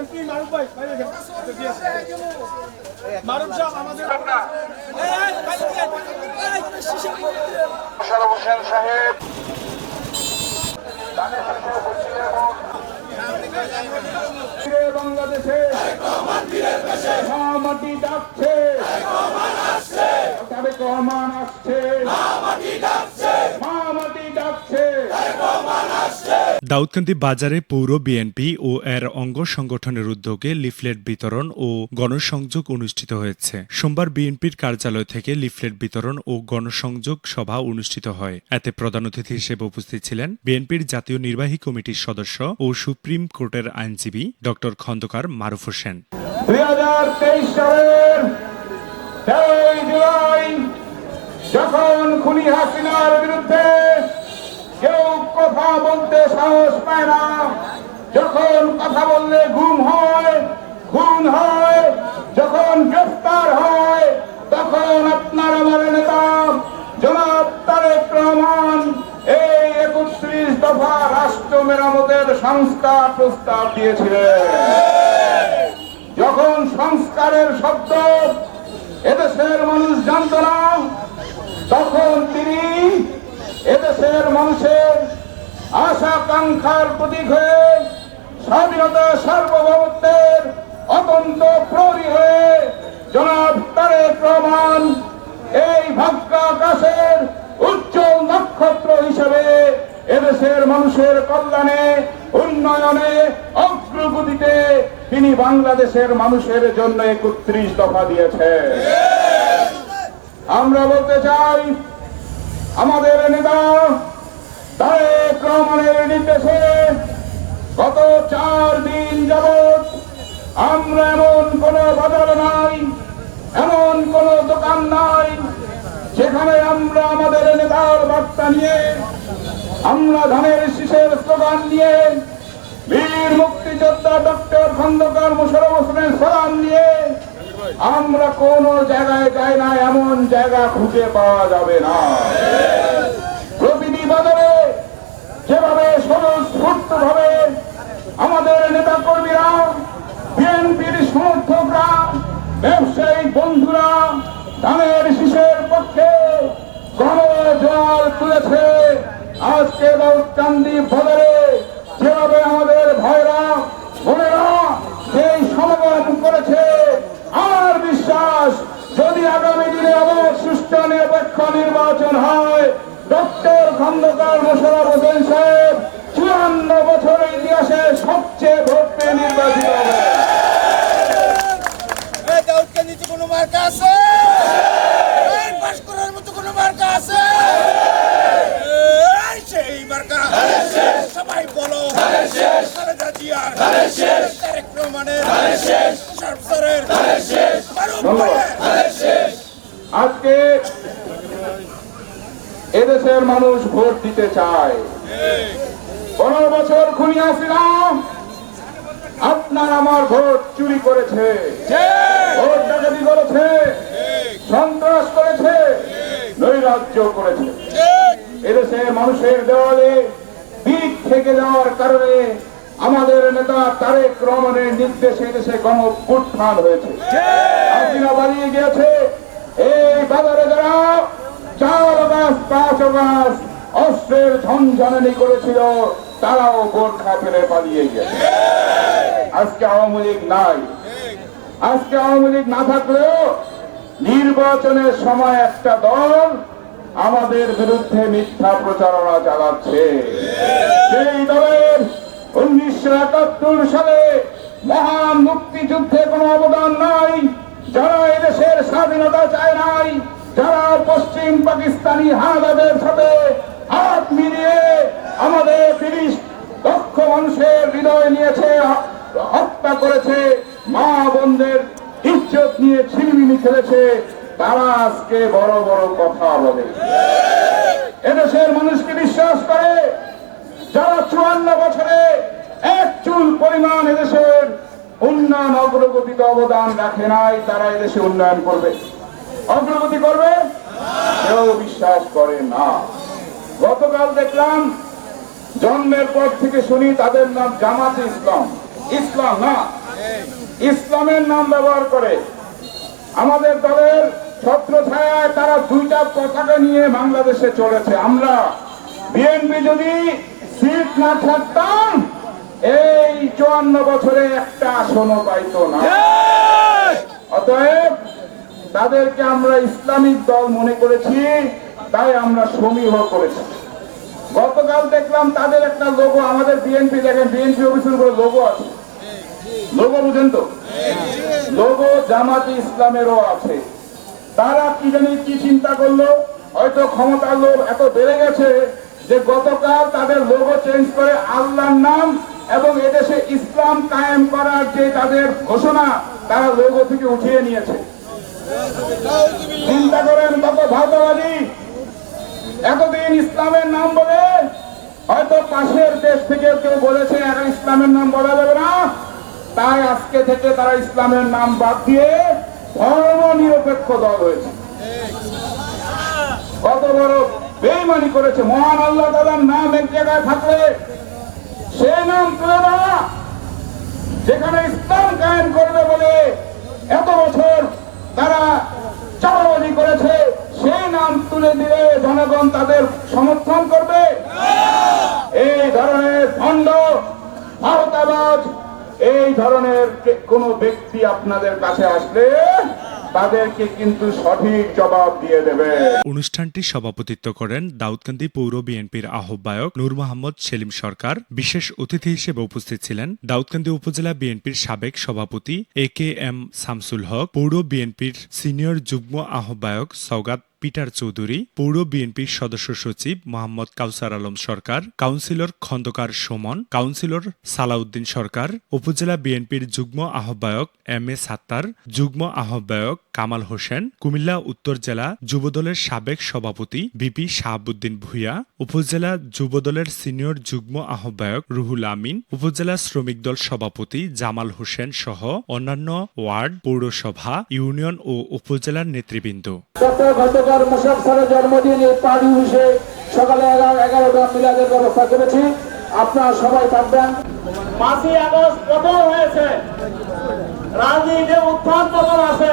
MP মারুফ ভাই। মারুফ সাহেব, আমাদের হোসেন সাহেব। বাংলাদেশে। মাটি ডাকছে। তারেক রহমান আসছে মা মাটি ডাকছে দাউদকান্দি বাজারে পৌর বিএনপি ও এর অঙ্গ সংগঠনের উদ্যোগে লিফলেট বিতরণ ও গণসংযোগ অনুষ্ঠিত হয়েছে। সোমবার বিএনপির কার্যালয় থেকে লিফলেট বিতরণ ও গণসংযোগ সভা অনুষ্ঠিত হয়। এতে প্রধান অতিথি হিসেবে উপস্থিত ছিলেন বিএনপির জাতীয় নির্বাহী কমিটির সদস্য ও সুপ্রিম কোর্টের আইনজীবী ড খন্দকার মারুফ হোসেন। যখন খুনি হাসিনার বিরুদ্ধে সাহস পায় না। যখন কথা বললে গুম হয়, খুন হয়, যখন গ্রেফতার হয়, তখন আপনার আমার নেতা এই একত্রিশ দফা রাষ্ট্র মেরামতের সংস্কার প্রস্তাব দিয়েছিলেন। যখন সংস্কারের শব্দ এদেশের মানুষ জানত না, তখন তিনি এদেশের মানুষের আশা কাঙ্ক্ষার প্রতীক হয়ে স্বাধীনতা সার্বভৌমত্বের অতন্ত প্রহরী হয়ে জনাব তারেক রহমান এই ভাগ্যাকাশের উজ্জ্বল নক্ষত্র হিসেবে এদেশের মানুষের কল্যাণে, উন্নয়নে, অগ্রগতিতে তিনি বাংলাদেশের মানুষের জন্য একত্রিশ দফা দিয়েছে আমরা বলতে চাই, আমাদের নেতা তারেক রহমানের নির্দেশে গত চার দিন যাবৎ আমরা এমন কোন বাজার নাই এমন কোন দোকান নাই যেখানে আমরা আমাদের নেতার বার্তা নিয়ে, আমরা ধানের শীষের স্লোগান নিয়ে, বীর মুক্তিযোদ্ধা ডক্টর খন্দকার মোশারফ হোসেনের সালাম নিয়ে, আমরা কোন জায়গায় যাই না, এমন জায়গা খুঁজে পাওয়া যাবে না। আজকে চান্দি বাজারে যেভাবে আমাদের ভাইরা, বোনেরা সেই সমাগম করেছে আর বিশ্বাস যদি আগামী দিনে আবার সুষ্ঠু নিরপেক্ষ নির্বাচন হয়, ডক্টর খন্দকার মোশারফ হোসেন সাহেব চুয়ান্ন বছরের ইতিহাসে সবচেয়ে ভোট পেয়ে নির্বাচিত হবে এই দাউদকে নিচে কোনো মার্কা আছে এই পাস করার মতো কোনো মার্কা আছে এই সেই মার্কা সবাই বলো খালেদা জিয়ার তারেক রহমানের সরকারের ফারুক ভাইয়ের আজকে এদেশের মানুষ ভোট দিতে চায়। পনেরো বছর খুনি আসিলাম। আপনার আমার ভোট চুরি করেছে। ভোট ডাকাতি করেছে? সন্ত্রাস করেছে। নৈরাজ্য করেছে। এদেশের মানুষের দেওয়ালে দিক থেকে যাওয়ার কারণে আমাদের নেতা তারেক রহমানের নির্দেশে দেশে গণ উত্থান হয়েছে হাসিনা বাড়িয়ে গিয়েছে। এই বাজারে যারা চার পাঁচ গাছ অস্ত্রের ঝনঝনানি করেছিল, তারাও বোরখা ফেলে পালিয়ে গেছে। আজকে আওয়ামী লীগ নাই। আজকে আওয়ামী লীগ না থাকলেও নির্বাচনের সময় একটা দল আমাদের বিরুদ্ধে মিথ্যা প্রচারণা চালাচ্ছে। সেই দলের উনিশশো একাত্তর সালে মহান মুক্তিযুদ্ধে কোনো অবদান নাই, যারা এদেশের স্বাধীনতা চায় নাই যারা পশ্চিম পাকিস্তানি হানাদারদের সাথে হাত মিলিয়ে আমাদের তিরিশ লক্ষ মানুষের হৃদয় নিয়েছে, হত্যা করেছে, মা বোনদের ইজ্জত নিয়ে ছিলমিনি খেলেছে, তারা আজকে বড় বড় কথা বলে। এদেশের মানুষকে বিশ্বাস করে যারা চুয়ান্ন বছরে এক চুল পরিমাণ এদেশের উন্নয়ন অগ্রগতিতে অবদান রাখে নাই, তারা এদেশে উন্নয়ন করবে। অগ্রগতি করবে? কেউ বিশ্বাস করে না। গতকাল দেখলাম জন্মের পর থেকে শুনি তাদের নাম জামাত ইসলাম। ইসলাম না। ইসলামের নাম ব্যবহার করে। আমাদের দলের ছত্র ছায়ায় তারা দুইটা পতাকা নিয়ে বাংলাদেশে চলেছে আমরা বিএনপি যদি সিট না থাকতাম এই চুয়ান্ন বছরে একটা আসনও পাইতো না। অতএব তাদেরকে আমরা ইসলামিক দল মনে করেছি, তাই আমরা সমীহ করেছি। গতকাল দেখলাম তাদের একটা লোগো আমাদের বিএনপি, দেখেন বিএনপি অফিসের উপরে লোগো আছে। লোগো বুঝেন তো? লোগো জামাতে ইসলামেরও আছে। তারা কি জানি কি চিন্তা করল? হয়তো ক্ষমতার লোভ এত বেড়ে গেছে যে গতকাল তাদের লোগো চেঞ্জ করে আল্লাহর নাম এবং এদেশে ইসলাম কায়েম করার যে তাদের ঘোষণা, তারা লোগো থেকে উঠিয়ে নিয়েছে। চিন্তা করেন কত ভারতবাদী এতদিন ইসলামের নাম বলে, হয়তো পাশের দেশ থেকে কেউ বলেছে, এখন ইসলামের নাম বলা যাবে না। তাই আজকে থেকে তারা ইসলামের নাম বাদ দিয়ে ধর্ম নিরপেক্ষ দল হয়েছে। কত বড় বেইমানি করেছে। মহান আল্লাহ তালার নাম এক জায়গায় থাকলে সেই নাম তুলে দেওয়া, যেখানে ইসলাম কায়েম করবে বলে এত বছর তারা চাপাবাজি করেছে সেই নাম তুলে দিলে জনগণ তাদের সমর্থন করবে। এই ধরনের ভণ্ড ভারতাবাজ এই ধরনের কোনো ব্যক্তি আপনাদের কাছে আসলে তাদেরকে কিন্তু সঠিক জবাব দিয়ে দেবে। অনুষ্ঠানটি সভাপতিত্ব করেন দাউদকান্দি পৌর বিএনপির আহ্বায়ক নূর মোহাম্মদ সেলিম সরকার। বিশেষ অতিথি হিসেবে উপস্থিত ছিলেন দাউদকান্দি উপজেলা বিএনপির সাবেক সভাপতি এ কে এম শামসুল হক পৌর বিএনপির সিনিয়র যুগ্ম আহ্বায়ক সৌগাত পিটার চৌধুরী, পৌর বিএনপির সদস্য সচিব মোহাম্মদ কাউসার আলম সরকার, কাউন্সিলর খন্দকার সুমন, কাউন্সিলর সালাউদ্দিন সরকার, উপজেলা বিএনপির যুগ্ম আহ্বায়ক এম এ সাত্তার, যুগ্ম আহ্বায়ক কামাল হোসেন, কুমিল্লা উত্তর জেলা যুবদলের সাবেক সভাপতি বিপি শাহাবুদ্দিন ভূঁইয়া, উপজেলা যুবদলের সিনিয়র যুগ্ম আহ্বায়ক রুহুল আমিন, উপজেলা শ্রমিক দল সভাপতি জামাল হোসেন সহ অন্যান্য ওয়ার্ড, পৌরসভা, ইউনিয়ন ও উপজেলার নেতৃবৃন্দ। আপনারা সবাই থাকবেন। পাঁচই আগস্ট প্রথম হয়েছে। রাজনীতিতে উত্থান পতন আছে